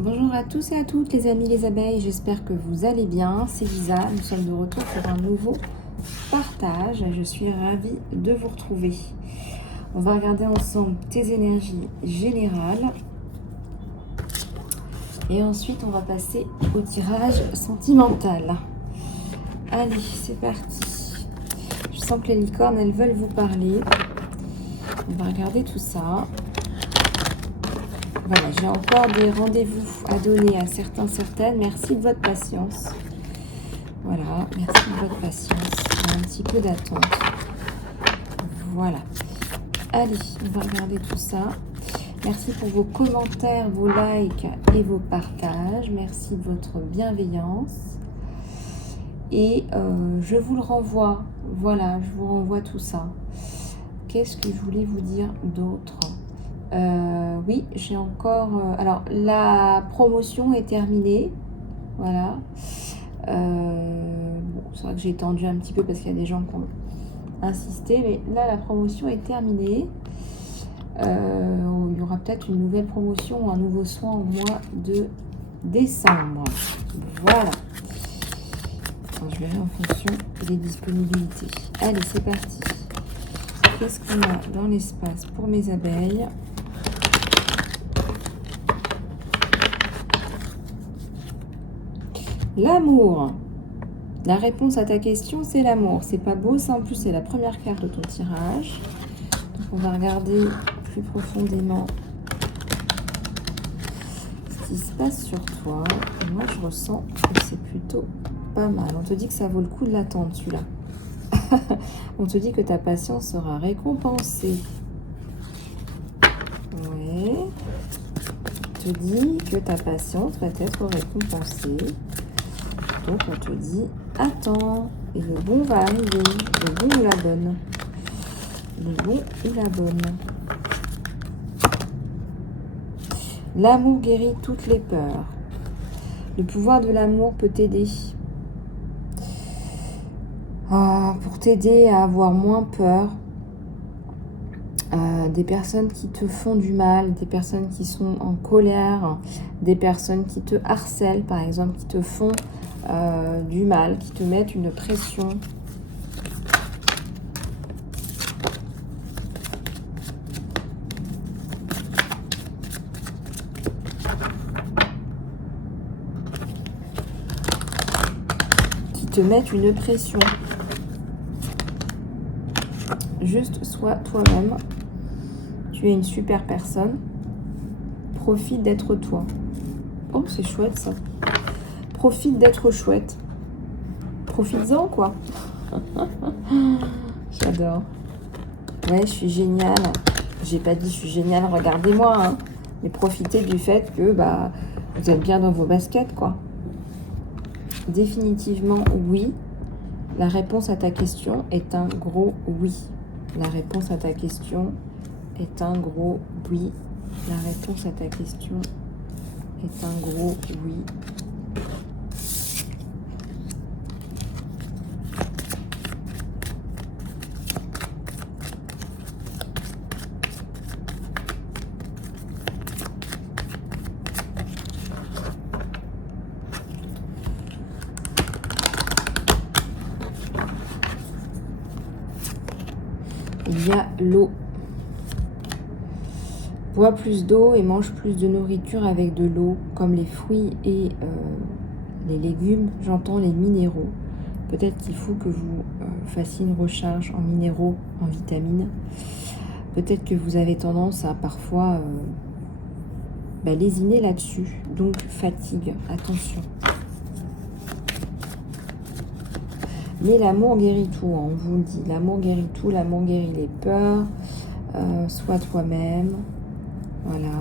Bonjour à tous et à toutes les amis les abeilles, j'espère que vous allez bien. C'est Lisa, nous sommes de retour pour un nouveau partage. Je suis ravie de vous retrouver. On va regarder ensemble tes énergies générales. Et ensuite, on va passer au tirage sentimental. Allez, c'est parti. Je sens que les licornes, elles veulent vous parler. On va regarder tout ça. Voilà, j'ai encore des rendez-vous à donner à certains, certaines. Merci de votre patience. Voilà, merci de votre patience. Il y a un petit peu d'attente. Voilà. Allez, on va regarder tout ça. Merci pour vos commentaires, vos likes et vos partages. Merci de votre bienveillance. Et je vous le renvoie. Voilà, je vous renvoie tout ça. Qu'est-ce que je voulais vous dire d'autre ? Oui, j'ai encore... alors, la promotion est terminée. Voilà. Bon, c'est vrai que j'ai tendu un petit peu parce qu'il y a des gens qui ont insisté. Mais là, la promotion est terminée. Il y aura peut-être une nouvelle promotion ou un nouveau soin au mois de décembre. Voilà. Enfin, je verrai en fonction des disponibilités. Allez, c'est parti. Qu'est-ce qu'on a dans l'espace pour mes abeilles ? L'amour. La réponse à ta question, c'est l'amour. C'est pas beau, ça en plus, c'est la première carte de ton tirage. Donc, on va regarder plus profondément ce qui se passe sur toi. Et moi, je ressens que c'est plutôt pas mal. On te dit que ça vaut le coup de l'attendre, celui-là. On te dit que ta patience sera récompensée. Ouais. On te dit que ta patience va être récompensée. Donc on te dit, attends, et le bon va arriver, le bon ou la bonne. Le bon ou la bonne. L'amour guérit toutes les peurs. Le pouvoir de l'amour peut t'aider. Pour t'aider à avoir moins peur. Des personnes qui te font du mal, des personnes qui sont en colère, des personnes qui te harcèlent, par exemple, qui te font du mal, qui te mettent une pression. Qui te mettent une pression. Juste sois toi-même. Tu es une super personne. Profite d'être toi. Oh, c'est chouette ça. Profite d'être chouette. Profites-en, quoi. J'adore. Ouais, je suis géniale. J'ai pas dit je suis géniale, regardez-moi. Hein. Mais profitez du fait que vous êtes bien dans vos baskets, quoi. Définitivement, oui. La réponse à ta question est un gros oui. La réponse à ta question est un gros oui. La réponse à ta question est un gros oui. Il y a l'eau. Bois plus d'eau et mange plus de nourriture avec de l'eau, comme les fruits et les légumes. J'entends les minéraux. Peut-être qu'il faut que vous fassiez une recharge en minéraux, en vitamines. Peut-être que vous avez tendance à parfois lésiner là-dessus. Donc fatigue, attention. Mais l'amour guérit tout, hein, on vous le dit. L'amour guérit tout, l'amour guérit les peurs. Sois toi-même. Voilà.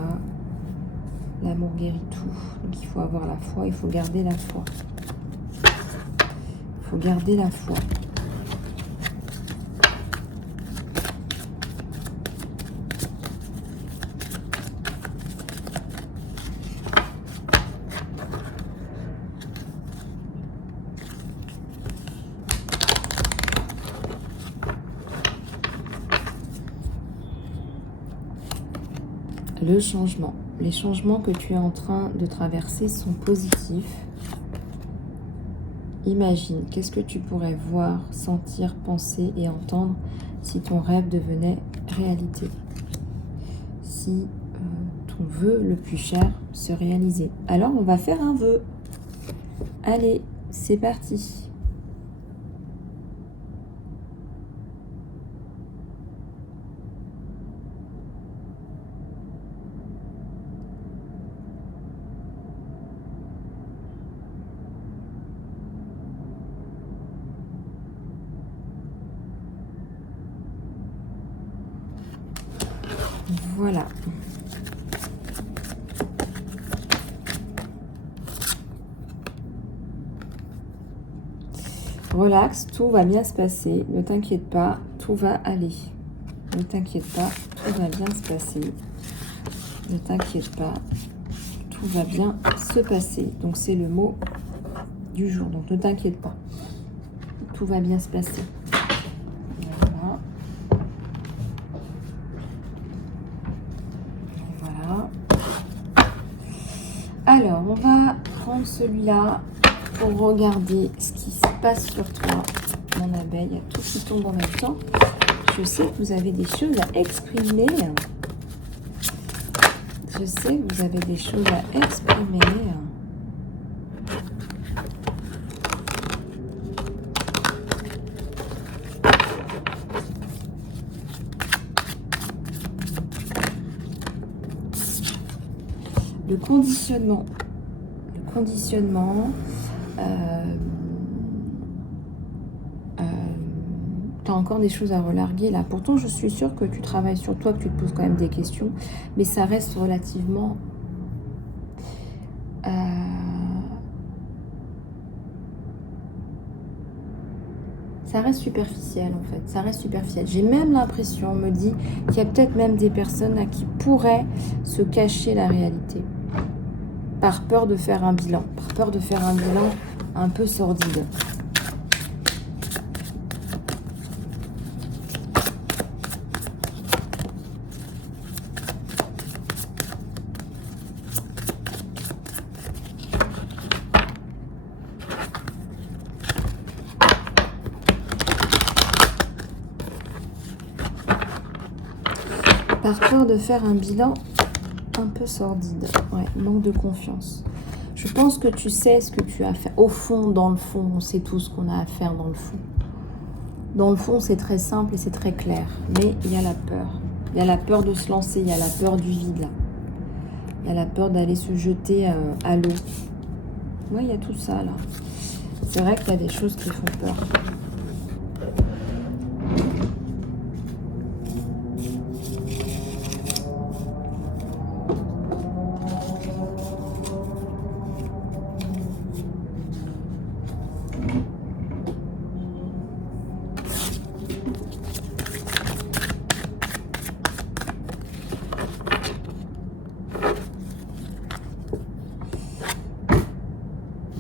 L'amour guérit tout. Donc il faut avoir la foi, il faut garder la foi. Il faut garder la foi. Le changement. les changements que tu es en train de traverser sont positifs. Imagine, qu'est-ce que tu pourrais voir, sentir, penser et entendre si ton rêve devenait réalité. Si ton vœu le plus cher se réalisait. Alors, on va faire un vœu. Allez, c'est parti. Voilà. Relax, tout va bien se passer. Ne t'inquiète pas, tout va aller. Ne t'inquiète pas, tout va bien se passer. Ne t'inquiète pas, tout va bien se passer. Donc c'est le mot du jour. Donc ne t'inquiète pas, tout va bien se passer. Voilà. Voilà. Alors, on va prendre celui-là pour regarder ce qui se passe sur toi, mon abeille. Il y a tout qui tombe en même temps. Je sais que vous avez des choses à exprimer. Je sais que vous avez des choses à exprimer. Le conditionnement. Le conditionnement. Tu as encore des choses à relarguer là. Pourtant, je suis sûre que tu travailles sur toi, que tu te poses quand même des questions. Mais ça reste relativement... ça reste superficiel en fait. Ça reste superficiel. J'ai même l'impression, on me dit, qu'il y a peut-être même des personnes à qui pourraient se cacher la réalité. Par peur de faire un bilan. Par peur de faire un bilan un peu sordide. Par peur de faire un bilan un peu sordide. Ouais, manque de confiance. Je pense que tu sais ce que tu as à faire. Au fond, dans le fond, on sait tout ce qu'on a à faire dans le fond. Dans le fond, c'est très simple et c'est très clair. Mais il y a la peur. Il y a la peur de se lancer. Il y a la peur du vide, là. Il y a la peur d'aller se jeter à l'eau. Ouais, il y a tout ça, là. C'est vrai qu'il y a des choses qui font peur.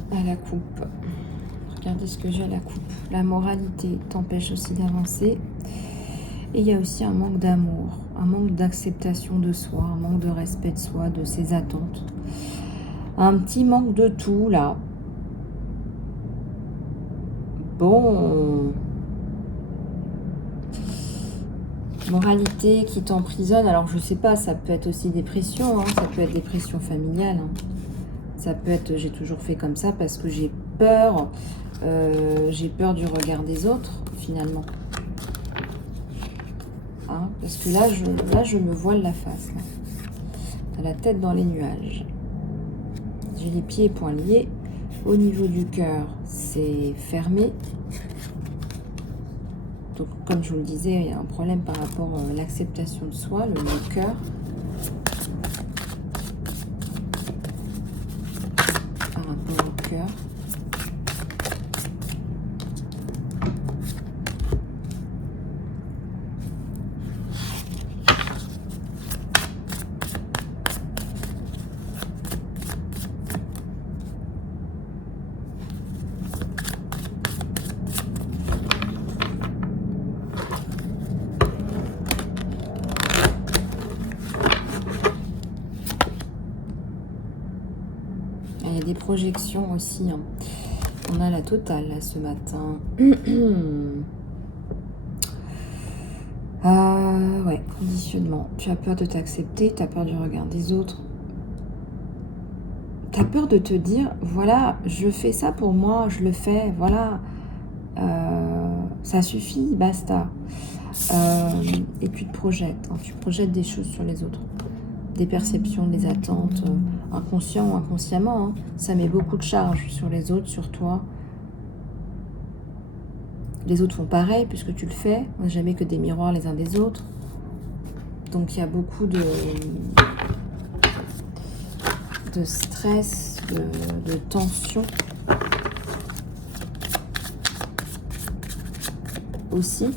À la coupe. Regardez ce que j'ai à la coupe. La moralité t'empêche aussi d'avancer. Et il y a aussi un manque d'amour, un manque d'acceptation de soi, un manque de respect de soi, de ses attentes. Un petit manque de tout, là. Bon. Moralité qui t'emprisonne. Alors, je sais pas, ça peut être aussi dépression, hein, ça peut être dépression familiale. Hein. Ça peut être, j'ai toujours fait comme ça parce que j'ai peur du regard des autres, finalement. Hein, parce que là, je me voile la face. T'as la tête dans les nuages. J'ai les pieds et poings liés. Au niveau du cœur, c'est fermé. Donc, comme je vous le disais, il y a un problème par rapport à l'acceptation de soi, le cœur. Par rapport au cœur. Il y a des projections aussi. Hein. On a la totale là ce matin. Ouais, conditionnement. Tu as peur de t'accepter, tu as peur du regard des autres. Tu as peur de te dire, voilà, je fais ça pour moi, je le fais, voilà. Ça suffit, basta. Et tu te projettes. Hein, tu projettes des choses sur les autres. Des perceptions, des attentes, inconscient ou inconsciemment. Hein. Ça met beaucoup de charge sur les autres, sur toi. Les autres font pareil puisque tu le fais. On n'est jamais que des miroirs les uns des autres. Donc il y a beaucoup de stress, de tension aussi.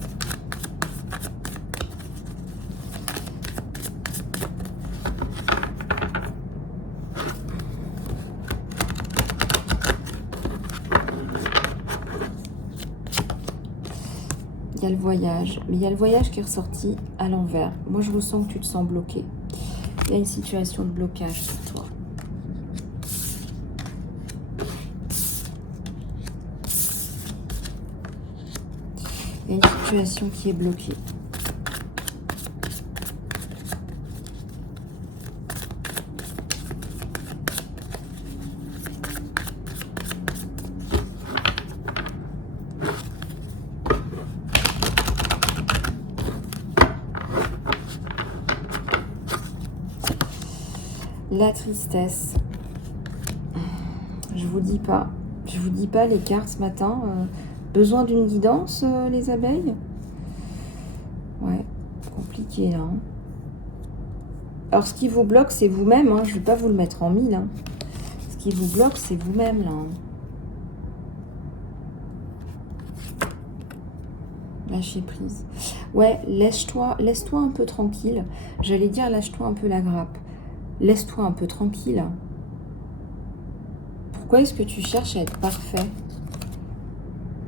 Il y a le voyage, mais il y a le voyage qui est ressorti à l'envers. Moi, je ressens que tu te sens bloqué. Il y a une situation de blocage pour toi. Il y a une situation qui est bloquée. La tristesse. Je vous dis pas les cartes ce matin. Besoin d'une guidance, les abeilles? Ouais, compliqué là. Hein. Alors ce qui vous bloque, c'est vous-même. Hein. Je ne vais pas vous le mettre en mille. Hein. Ce qui vous bloque, c'est vous-même là. Hein. Lâcher prise. Ouais, laisse-toi un peu tranquille. J'allais dire lâche-toi un peu la grappe. Laisse-toi un peu tranquille. Pourquoi est-ce que tu cherches à être parfait?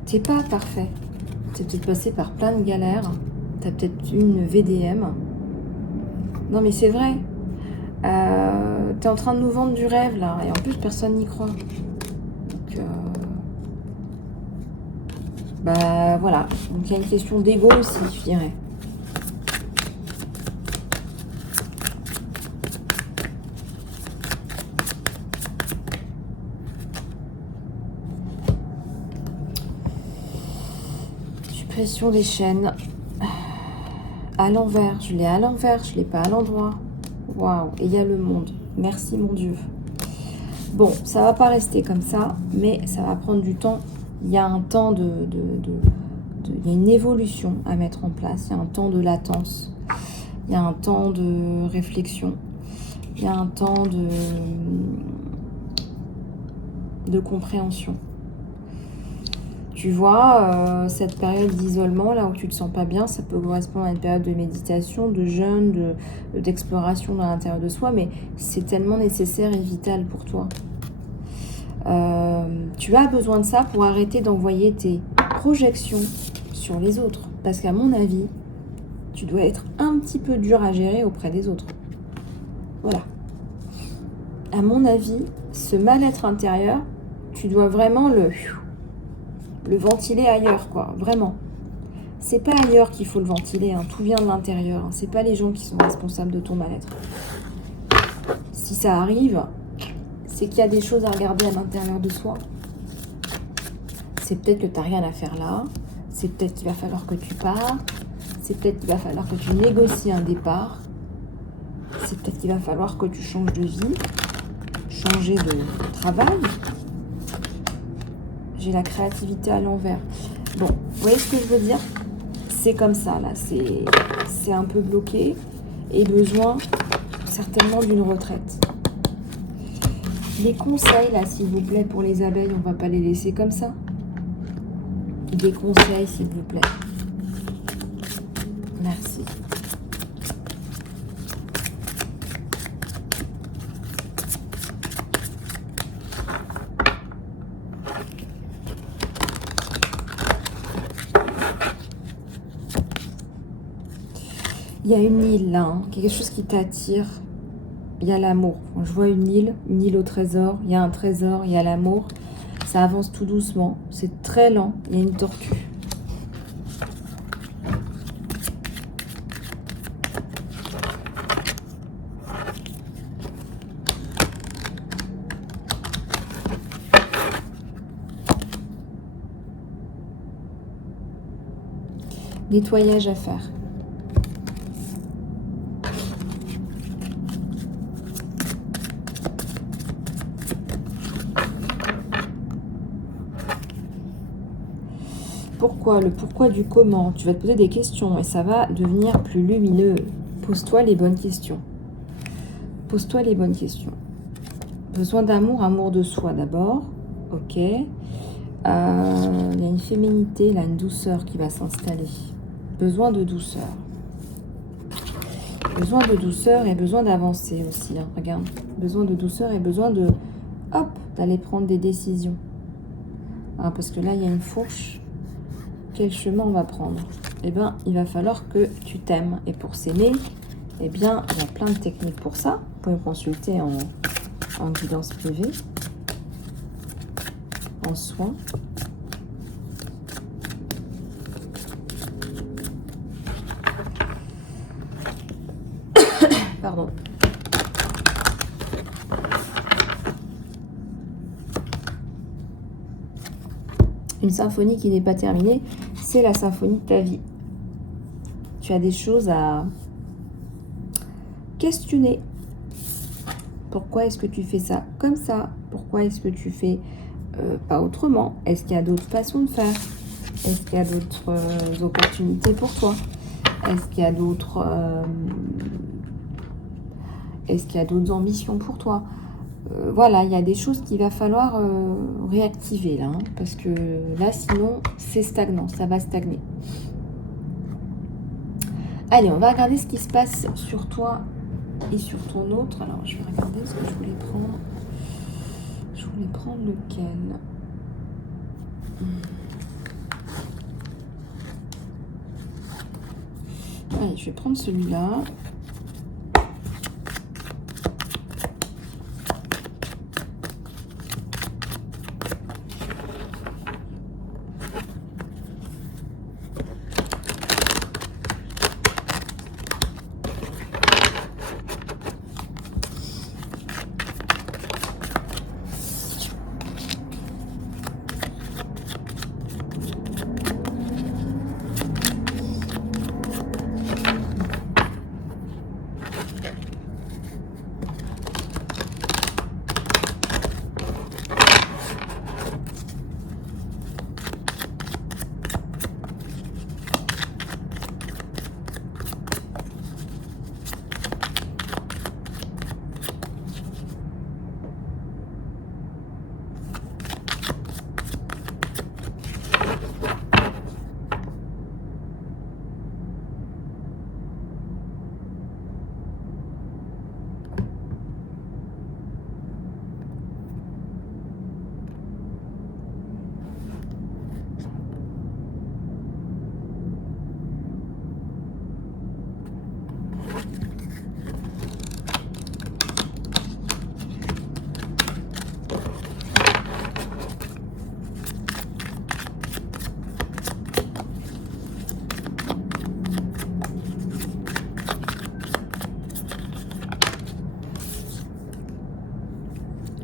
T'es pas parfait. T'es peut-être passé par plein de galères. T'as peut-être une VDM. Non mais c'est vrai. T'es en train de nous vendre du rêve là. Et en plus personne n'y croit. Donc bah voilà. Donc il y a une question d'ego aussi, je dirais. Suppression des chaînes. À l'envers. Je l'ai à l'envers, je l'ai pas à l'endroit. Waouh. Et il y a le monde. Merci mon Dieu. Bon, ça va pas rester comme ça, mais ça va prendre du temps. Il y a un temps il y a une évolution à mettre en place. Il y a un temps de latence. Il y a un temps de réflexion. Il y a un temps de compréhension. Tu vois, cette période d'isolement, là où tu te sens pas bien, ça peut correspondre à une période de méditation, de jeûne, d'exploration dans l'intérieur de soi, mais c'est tellement nécessaire et vital pour toi. Tu as besoin de ça pour arrêter d'envoyer tes projections sur les autres. Parce qu'à mon avis, tu dois être un petit peu dur à gérer auprès des autres. Voilà. À mon avis, ce mal-être intérieur, tu dois vraiment le ventiler ailleurs, quoi. Vraiment. C'est pas ailleurs qu'il faut le ventiler, hein. Tout vient de l'intérieur. Hein. C'est pas les gens qui sont responsables de ton mal-être. Si ça arrive, c'est qu'il y a des choses à regarder à l'intérieur de soi. C'est peut-être que tu n'as rien à faire là. C'est peut-être qu'il va falloir que tu pars. C'est peut-être qu'il va falloir que tu négocies un départ. C'est peut-être qu'il va falloir que tu changes de vie, changer de travail. J'ai la créativité à l'envers. Bon, vous voyez ce que je veux dire? C'est comme ça, là. C'est un peu bloqué et besoin certainement d'une retraite. Les conseils, là, s'il vous plaît, pour les abeilles, on ne va pas les laisser comme ça. Des conseils, s'il vous plaît. Merci. Il y a une île là, hein, quelque chose qui t'attire. il y a l'amour. Je vois une île au trésor. Il y a un trésor, il y a l'amour. Ça avance tout doucement. C'est très lent. Il y a une tortue. Nettoyage à faire. Pourquoi, le pourquoi du comment. Tu vas te poser des questions et ça va devenir plus lumineux. Pose-toi les bonnes questions. Pose-toi les bonnes questions. Besoin d'amour, amour de soi d'abord. Ok. Il y a une féminité, là, une douceur qui va s'installer. Besoin de douceur. Besoin de douceur et besoin d'avancer aussi. Hein. Regarde. Besoin de douceur et besoin de... Hop, d'aller prendre des décisions. Ah, parce que là, il y a une fourche. Quel chemin on va prendre? Eh bien, il va falloir que tu t'aimes. Et pour s'aimer, eh bien, il y a plein de techniques pour ça. Vous pouvez me consulter en guidance privée, en soins. Pardon. Une symphonie qui n'est pas terminée, c'est la symphonie de ta vie. Tu as des choses à questionner. Pourquoi est-ce que tu fais ça comme ça? Pourquoi est-ce que tu fais pas autrement? Est-ce qu'il y a d'autres façons de faire? Est-ce qu'il y a d'autres opportunités pour toi? Est-ce qu'il y a d'autres ambitions pour toi? Voilà, il y a des choses qu'il va falloir réactiver là, hein, parce que là, sinon, c'est stagnant, ça va stagner. Allez, on va regarder ce qui se passe sur toi et sur ton autre. Alors, je vais regarder ce que je voulais prendre. Je voulais prendre lequel? Allez, je vais prendre celui-là.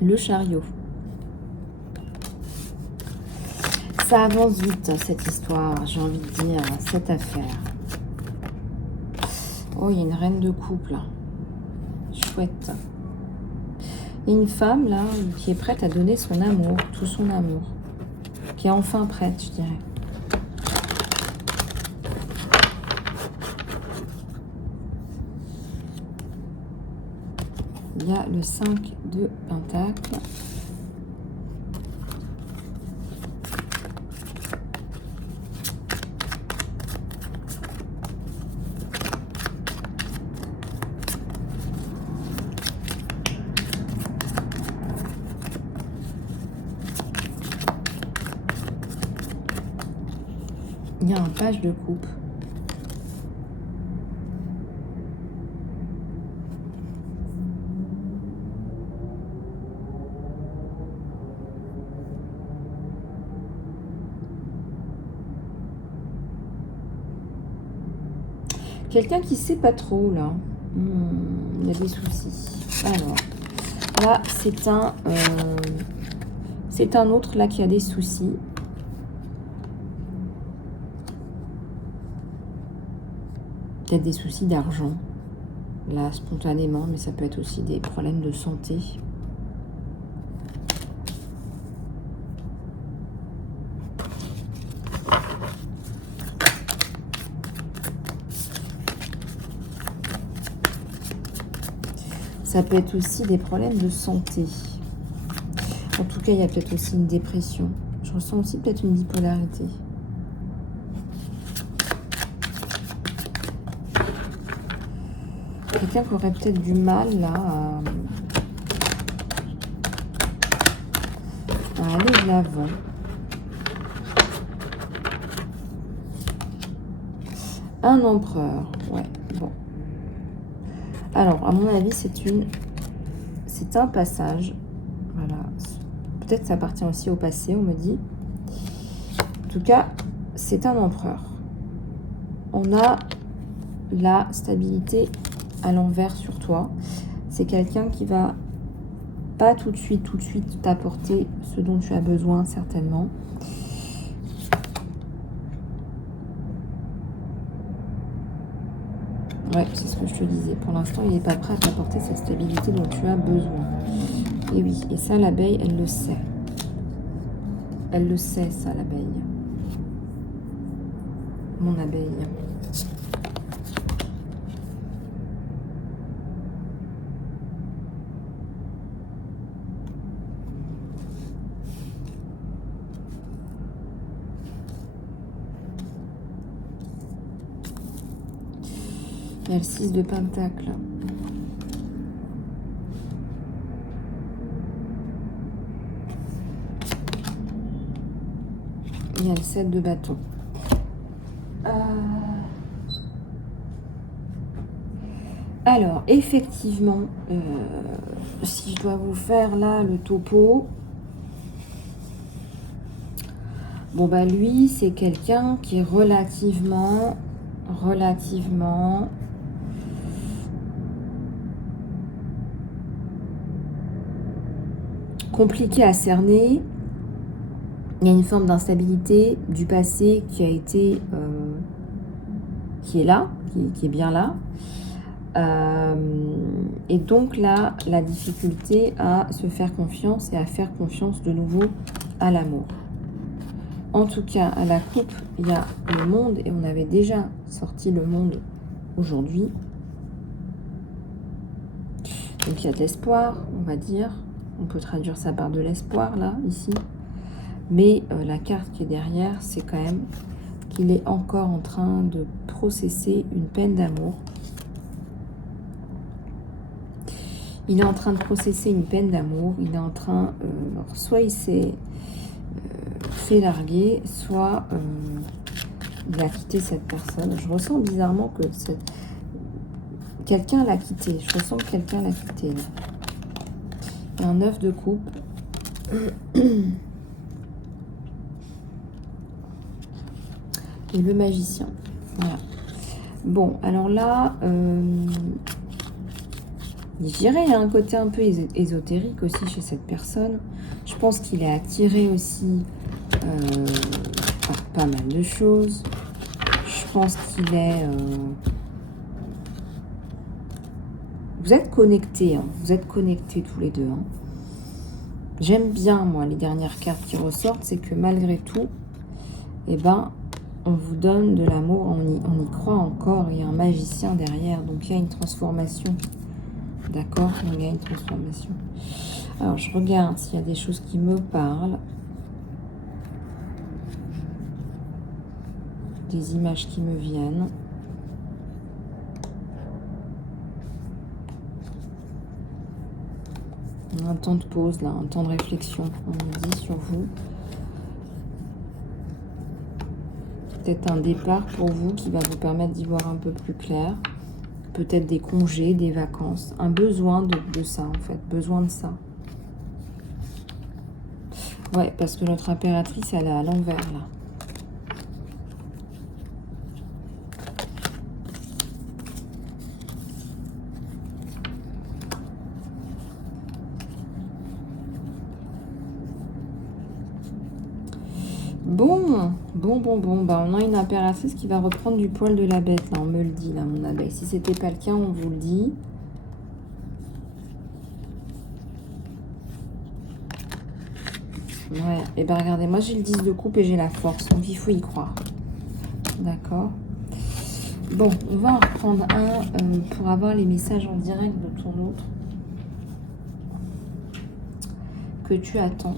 Le chariot. Ça avance vite, cette histoire, j'ai envie de dire, cette affaire. Oh, il y a une reine de couple. Chouette. Il y a une femme, là, qui est prête à donner son amour, tout son amour. Qui est enfin prête, je dirais. Il y a le 5 de Pentacle. Il y a un page de coupe. Quelqu'un qui sait pas trop, là. Il y a des soucis. Alors, là, c'est un autre, là, qui a des soucis. Peut-être des soucis d'argent, là, spontanément, mais ça peut être aussi des problèmes de santé. Ça peut être aussi des problèmes de santé. En tout cas, il y a peut-être aussi une dépression. Je ressens aussi peut-être une bipolarité. Quelqu'un qui aurait peut-être du mal, là, à aller de l'avant. Un empereur, ouais, bon. Alors, à mon avis, c'est un passage. Voilà. Peut-être que ça appartient aussi au passé, on me dit. En tout cas, c'est un empereur. On a la stabilité à l'envers sur toi. C'est quelqu'un qui va pas tout de suite t'apporter ce dont tu as besoin, certainement. Ouais, c'est ce que je te disais. Pour l'instant, il n'est pas prêt à t'apporter cette stabilité dont tu as besoin. Et oui, et ça, l'abeille, elle le sait. Elle le sait, ça, l'abeille. Mon abeille. Il y a le 6 de Pentacle. Il y a le 7 de bâton. Alors, effectivement, si je dois vous faire là le topo, bon bah lui, c'est quelqu'un qui est relativement compliqué à cerner. Il y a une forme d'instabilité du passé qui a été, qui est là, qui est bien là. Et donc là, la difficulté à se faire confiance et à faire confiance de nouveau à l'amour. En tout cas, à la coupe, il y a le monde et on avait déjà sorti le monde aujourd'hui. Donc il y a de l'espoir, on va dire. On peut traduire ça par de l'espoir, là, ici. Mais la carte qui est derrière, c'est quand même qu'il est encore en train de processer une peine d'amour. Il est en train de processer une peine d'amour. Il est en train... soit il s'est fait larguer, soit il a quitté cette personne. Je ressens bizarrement que quelqu'un l'a quitté. Je ressens que quelqu'un l'a quitté. Là. Il y a un 9 de coupe. Et le magicien. Voilà. Bon, alors là, je dirais il y a un côté un peu ésotérique aussi chez cette personne. Je pense qu'il est attiré aussi par pas mal de choses. Je pense qu'il est... Vous êtes connectés, hein. Vous êtes connectés tous les deux. Hein. J'aime bien, moi, les dernières cartes qui ressortent, c'est que malgré tout, eh ben, on vous donne de l'amour, on y croit encore, il y a un magicien derrière, donc il y a une transformation. D'accord? Il y a une transformation. Alors, je regarde s'il y a des choses qui me parlent. Des images qui me viennent. Un temps de pause, là, un temps de réflexion, on me dit sur vous. Peut-être un départ pour vous qui va vous permettre d'y voir un peu plus clair. Peut-être des congés, des vacances. Un besoin de ça, en fait. Besoin de ça. Ouais, parce que notre impératrice, elle est à l'envers, là. Bon. Bah, on a une impératrice qui va reprendre du poil de la bête. Là, on me le dit, là, mon abeille. Si c'était pas le cas, on vous le dit. Ouais, et ben regardez, moi j'ai le 10 de coupe et j'ai la force, donc il faut y croire. D'accord. Bon, on va en reprendre un pour avoir les messages en direct de ton autre que tu attends.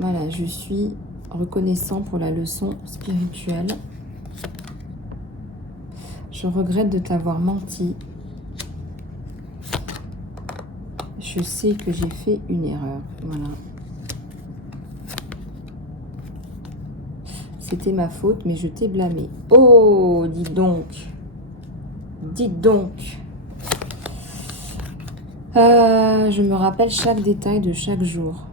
Voilà, je suis reconnaissant pour la leçon spirituelle. Je regrette de t'avoir menti. Je sais que j'ai fait une erreur. Voilà. C'était ma faute, mais je t'ai blâmé. Oh, dites donc. Dites donc. Je me rappelle chaque détail de chaque jour.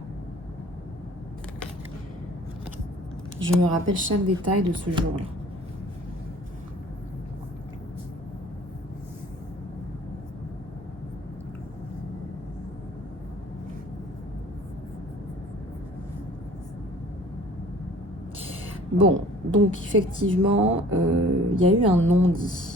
Je me rappelle chaque détail de ce jour-là. Bon, donc effectivement, il y a eu un non-dit.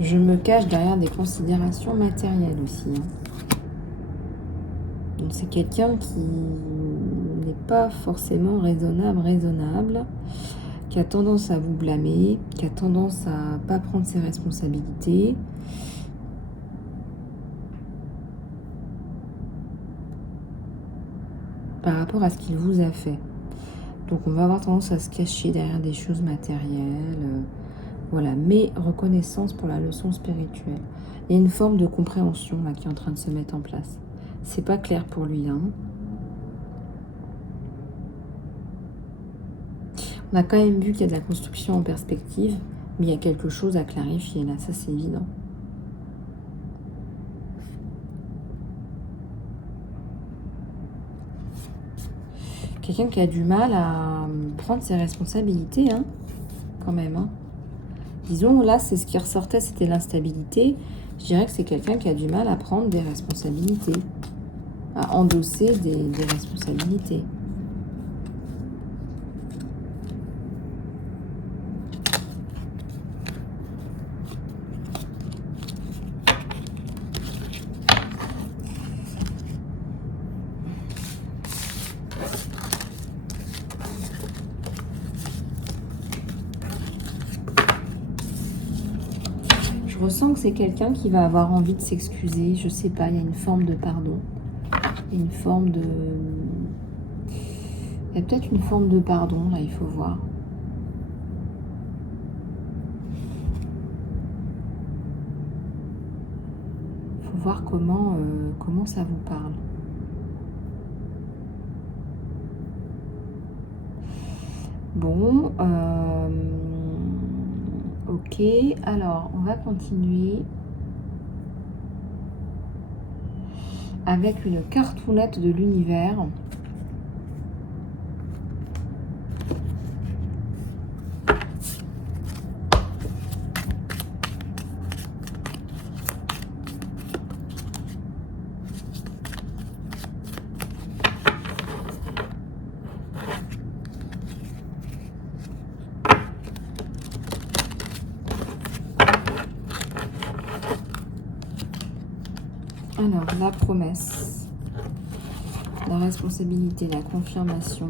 Je me cache derrière des considérations matérielles aussi. Donc c'est quelqu'un qui n'est pas forcément raisonnable, qui a tendance à vous blâmer, qui a tendance à pas prendre ses responsabilités. Par rapport à ce qu'il vous a fait. Donc on va avoir tendance à se cacher derrière des choses matérielles. Voilà, mais reconnaissance pour la leçon spirituelle. Il y a une forme de compréhension là qui est en train de se mettre en place. C'est pas clair pour lui. On a quand même vu qu'il y a de la construction en perspective, mais il y a quelque chose à clarifier là, ça c'est évident. Quelqu'un qui a du mal à prendre ses responsabilités, quand même. Disons, là, c'est ce qui ressortait, c'était l'instabilité. Je dirais que c'est quelqu'un qui a du mal à prendre des responsabilités, à endosser des responsabilités. Je ressens que c'est quelqu'un qui va avoir envie de s'excuser. Je sais pas, il y a une forme de pardon. Une forme de... Il y a peut-être une forme de pardon, là, il faut voir. Il faut voir comment ça vous parle. Bon, ok, alors on va continuer avec une cartoonette de l'univers. Alors, la promesse, la responsabilité, la confirmation.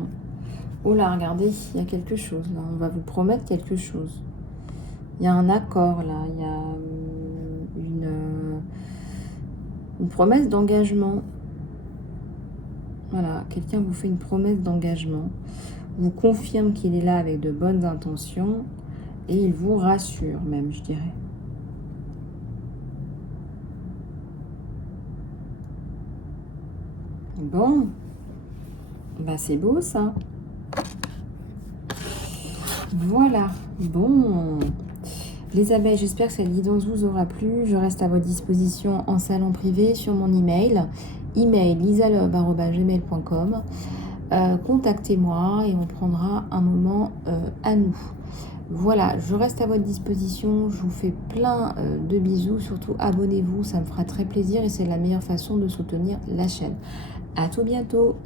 Oh là, regardez, il y a quelque chose. Là, on va vous promettre quelque chose. Il y a un accord, là. Il y a une promesse d'engagement. Voilà, quelqu'un vous fait une promesse d'engagement. Vous confirme qu'il est là avec de bonnes intentions. Et il vous rassure, même, je dirais. Bon, bah c'est beau ça. Voilà, bon. Les abeilles, j'espère que cette guidance vous aura plu. Je reste à votre disposition en salon privé sur mon email lisalove@gmail.com. Contactez-moi et on prendra un moment à nous. Voilà, je reste à votre disposition. Je vous fais plein de bisous. Surtout, abonnez-vous, ça me fera très plaisir et c'est la meilleure façon de soutenir la chaîne. À tout bientôt.